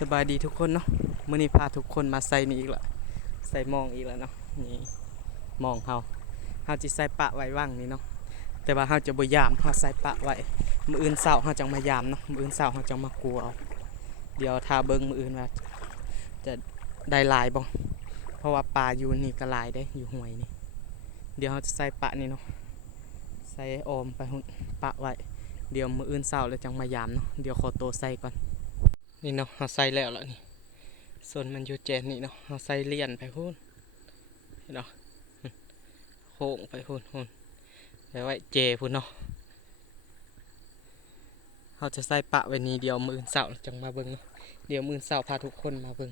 สบายดีทุกคนเนาะมื้อนี้พาทุกคนมาใส่นี่อีกละใส่มองอีกแล้วเนาะนี่มองเฮาสิใส่ปะไว้ว่างนี่เนาะแต่ว่าเฮาจะบ่ยามเฮาใส่ปะไว้มื้ออื่นเช้าเฮาจังมายามเนาะมื้ออื่นเช้าเฮาจังมากลัวเอาเดี๋ยวถ้าเบิ่งมื้ออื่นว่าจะได้หลายบ่เพราะว่าปลาอยู่นี่ก็หลายได้อยู่ห้วยนี่เดี๋ยวเฮาจะใส่ปะนี่เนาะใส่ออมไปหุ่นปะไว้เดี๋ยวมื้ออื่นเช้าแล้วจังมายามเนาะเดี๋ยวขอตัวใส่ก่อนนี่เนาะเฮาใส่แล้วล่ะนี่ส่วนมันอยู่แจนนี่เนาะเฮาใส่เลี่ยนไปพุ่นเห็นเนาะโค้งไปพุ่นไปไว้เจพุ่นเนาะเฮาจะใส่ปะไว้นี่เดี๋ยวมื้ออื่นเช้าจังมาเบิ่งเนาะเดี๋ยวมื้ออื่นเช้าพาทุกคนมาเบิ่ง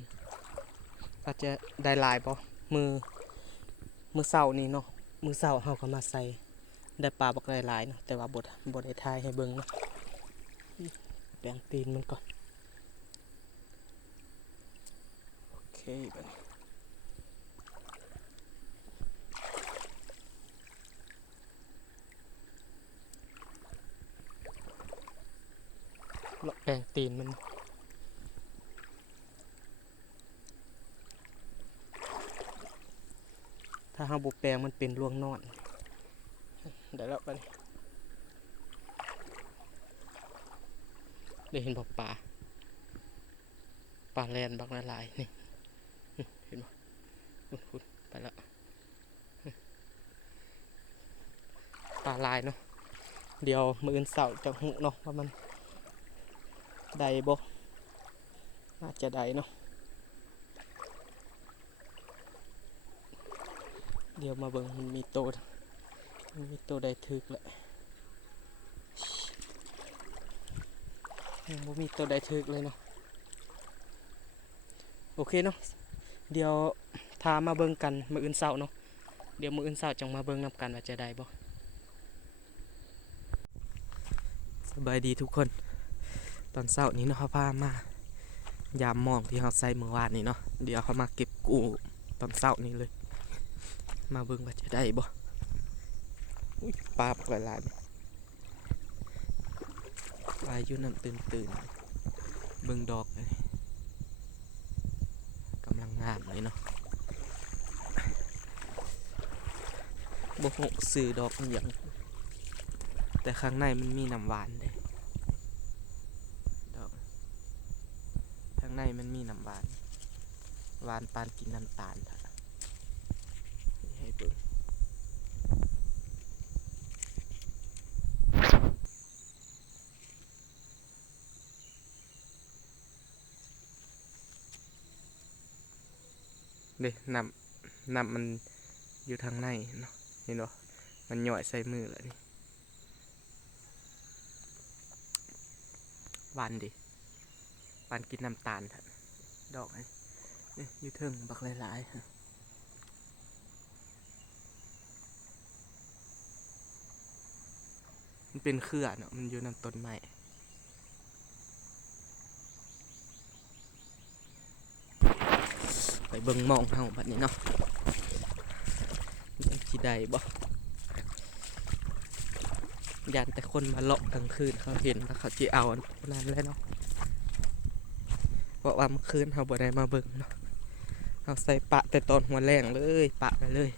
ว่าจะได้หลายบ่มือมื้อเช้านี่เนาะมื้อเช้าเฮาก็มาใส่ได้ปลาบักหลายๆเนาะแต่ว่าบ่ได้ถ่ายให้เบิ่งเนาะแปรงตีนมันก่อนโอเคบัดนี้เลาะแปรงตีนมันถ้าเฮาบ่แปรงมันเป็นร่วงนอนได้แล้วบัดนี้ได้เห็นบ่ปลาแลนบักหลายๆนี่เห็นบ่พุ่นไปแล้วปลาลายเนาะเดี๋ยวมื้ออื่นเช้าจังฮู้เนาะว่ามันได้บ่น่าจะได้เนาะเดี๋ยวมาเบิ่งมันมีโตได้ถึกแล้วยังบ่มีโตได้ถึกเลยเนาะโอเคเนาะเดี๋ยวพามาเบิ่งกันมื้ออื่นเช้าเนาะเดี๋ยวมื้ออื่นเช้าจังมาเบิ่งนํกันว่าจะได้บ่สบายดีทุกคนตอนเช้านี้เนาะพามายามหมองที่เฮาใส่เมื่อวานนี้เนาะเดี๋ยวเขามาเก็บกู้ตอนเช้านี้เลยมาเบิ่งว่าจะได้บ่อุ้ยปลาบักหลายๆนี่ปลาอยู่น้ำตื่นเบิ่งดอกเลยกำลังงามเลยเนาะบ่ฮู้ซื้อดอกอหยังแต่ข้างในมันมีน้ำหวานเด้ดอกข้างในมันมีน้ำหวานหวานปานกินน้ำตาลท่ะให้เบิ่งเด้น้ำมันอยู่ทางในเนาะเห็นบ่มันย่อยใส่มือแล้วนี่หวานดิหวานกินน้ำตาลท่ะดอกนี่อยู่เทิงบักหลายๆมันเป็นเครือเนาะมันอยู่น้ำต้นไม้ไปเบิ่งหมองเฮาบัดนี้เนาะมันสิได้บ่ยานแต่คนมาเลาะกลางคืนเขาเห็นแล้วเขาสิเอาอันนั้นแหละเนาะเพราะว่าเมื่อคืนเฮาบ่ได้มาเบิ่งเนาะเฮาใส่ปะแต่ตอนหัวแรงเลยปะไปเลย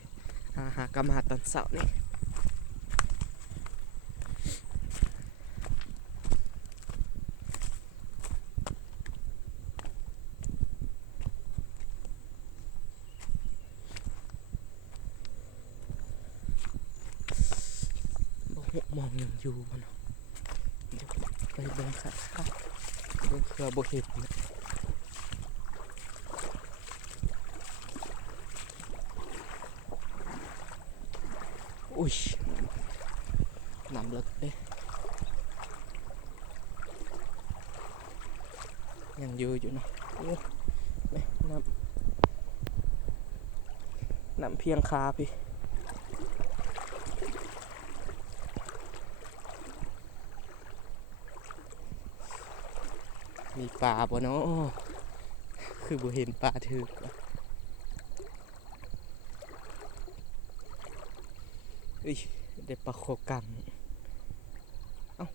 หากำมาตอนเช้านี่มองยังอยู่บ่เนาะเดี๋ยวไปเบิ่งค่ะเบิ่งเครือบ่เห็นเลยอุ้ยน้ำเลิกเด้ยังอยู่เนาะโอ้ยน้ำเพียงคาพี่มีปลาบ่เนาะคือบ่เห็นปลาถึกเอ้ยได้ปลาโคกังเอ้า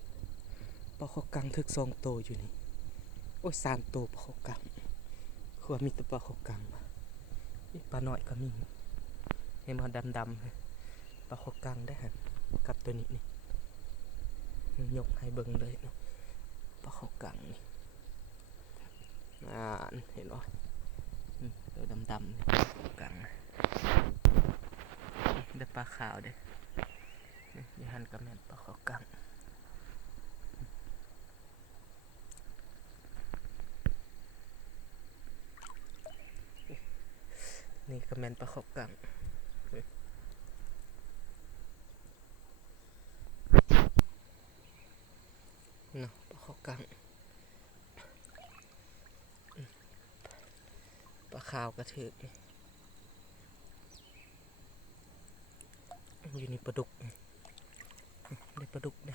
ปลาโคกังถึก2 โตวอยู่นี่ โอ้ย3ตัวปลาขอกังคือว่ามีแต่ปลาขอกังนี่ปลาน้อยก็มีเห็นบ่ดำๆปลาขอกังได้ฮะกับตัวนี้นี่ยกให้เบิ่งเลยเนาะปลาขอกังนี่เห็นบ่ตัวดำๆนี่ปลาขอกังได้ปลาขาวเด้นี่หันก็แม่นปลาขอกังนี่ก็แม่นปลาขอกังเนาะปลาขอกังปลาขาวก็ถืออยู่ในปลาดุกได้ปลาดุกเด้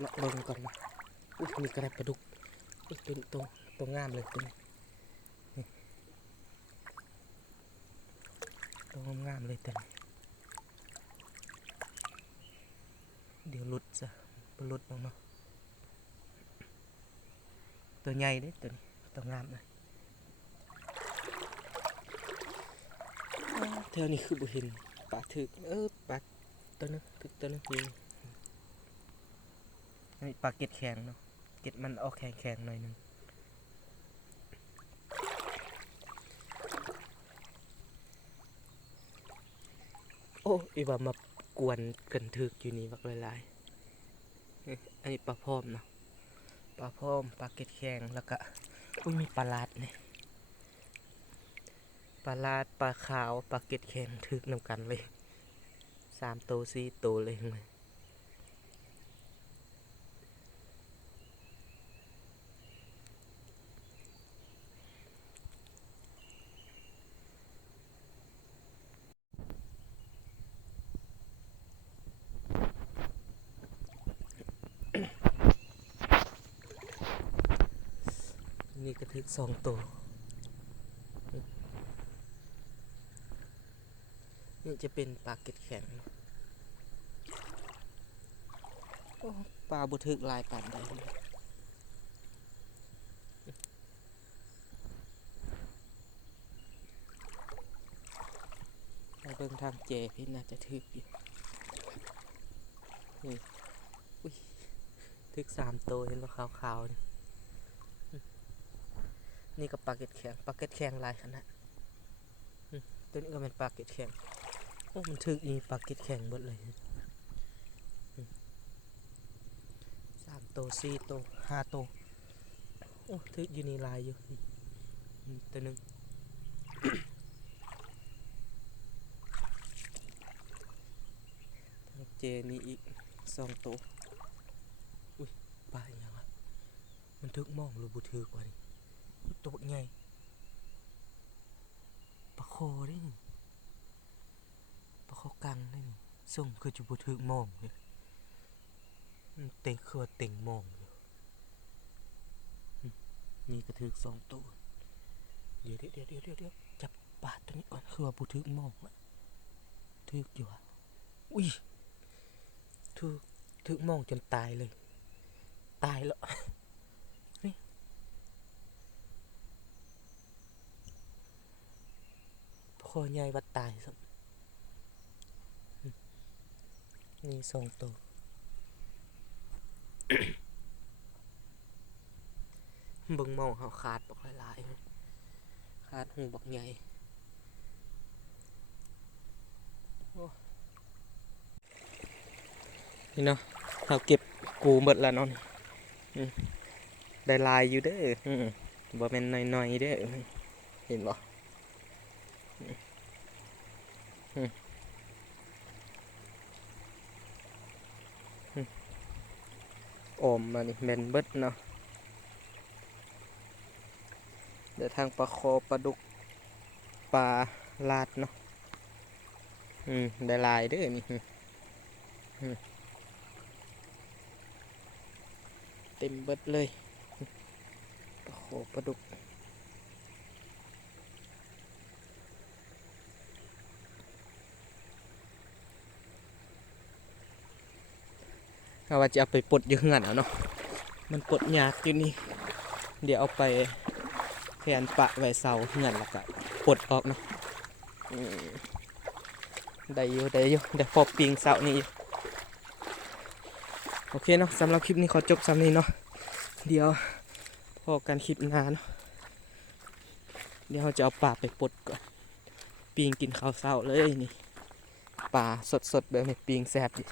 เลาะเบิ่งก่อนนะอุ้ยมีกระไรปลาดุกอุ้ยตัวงามเลยตัวนี้ตัวงามเลยตัวนี้เดี๋ยวหลุดซะปลุดลงเนาะตัวใหญ่เด้ตัวนี้ตัวงามเลยแถวนี้คือบ่เห็นปลาถึกปลาตัวนึงถึกตัวนึงยิงนี่ปลาเก็ดแข็งเนาะเก็ดมันออกแข็งหน่อยนึงโอ้อีว่ามากวนกันถึกอยู่นี่บักหลายๆอันนี้ปลาพร้อมเนาะปลาพร้อมปลาเก็ดแข็งแล้วก็มีปลาลาดนี่ปลาลาดปลาขาวปลาเก็ดแข็งถึกนำกันเลย3 ตัว 4 ตัวเลยนี่ก็ถึก2 ตัวนี่จะเป็นปลาเก็ดแข็งปลาบุทึกลายปานใดไปเบิ่งทางเจพี่น่าจะทึกอยู่นี่อุ้ยทึก3 ตัวเห็นว่าขาวๆนี่ก็ปลาเก็ดแข็งลายขนาดตัวนี้ก็เป็นปลาเก็ดแข็งโอ้มันทึกนี่ปลาเก็ดแข็งหมดเลย3 ตัว 4 ตัว 5 ตัวโอ้ทึกอยู่นี่ลายอยู่ตัวนึงทางเจนี่อีก2 ตัวอุ้ยปลาอย่างวะมันทึกมองหรือบุทึกวะนี่ตัวใหญ่ปลาโคได้นี่ปลาโคกังได้นี่ส่งคือจะบุทึกมองเลยเต็งคือเต็งมองอยู่นี่ก็ทึก2 ตัวเดี๋ยวจับปลาตัวนี้ก่อนคือว่าบุทึกมองอะทึกอยู่อะอุ้ยทึกมองจนตายเลยตายแล้วนี่คอใหญ่ว่าตายสักนี่2 ตัวเบิ่งมองเขาขาดบอกหลายๆขาดหูบอกใหญ่นี่เนาะเราเก็บกูหมดแล้วเนาะได้ลายอยู่เด้อบ่แม่นน้อยๆเด้อเห็นบ่อมมานี่แม่นเบิดเนาะเดี๋ยวทางปลาคอปลาดุกปลาลาดเนาะได้ลายเด้อนี่เต็มเบิดเลยปลาคอปลาดุก ถ้าว่าจะเอาไปปลดอยู่เฮือนเอาเนาะมันปลดยากอยู่นี่เดี๋ยวเอาไปแทนปะไว้เสาเฮือนแล้วก็ปลดออกเนาะอืมได้อยู่ได้พอปิงเสานี่อยู่โอเคเนาะสำหรับคลิปนี้ขอจบสำนี้เนาะเดี๋ยวพอกันคลิปหน้าเนาะเดี๋ยวเราจะเอาปลาไปปลดก่อนปิงกินข้าวเสาเลยนี่ปลาสดๆแบบนี้ปิงแซ่บดิ